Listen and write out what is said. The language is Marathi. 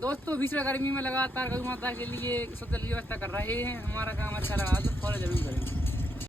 दोस्तों भीषण गर्मी में लगातार गौ माता के लिए शुद्ध जल की व्यवस्था कर रहे हैं। हमारा काम अच्छा लगा तो फॉलो जरूर करें।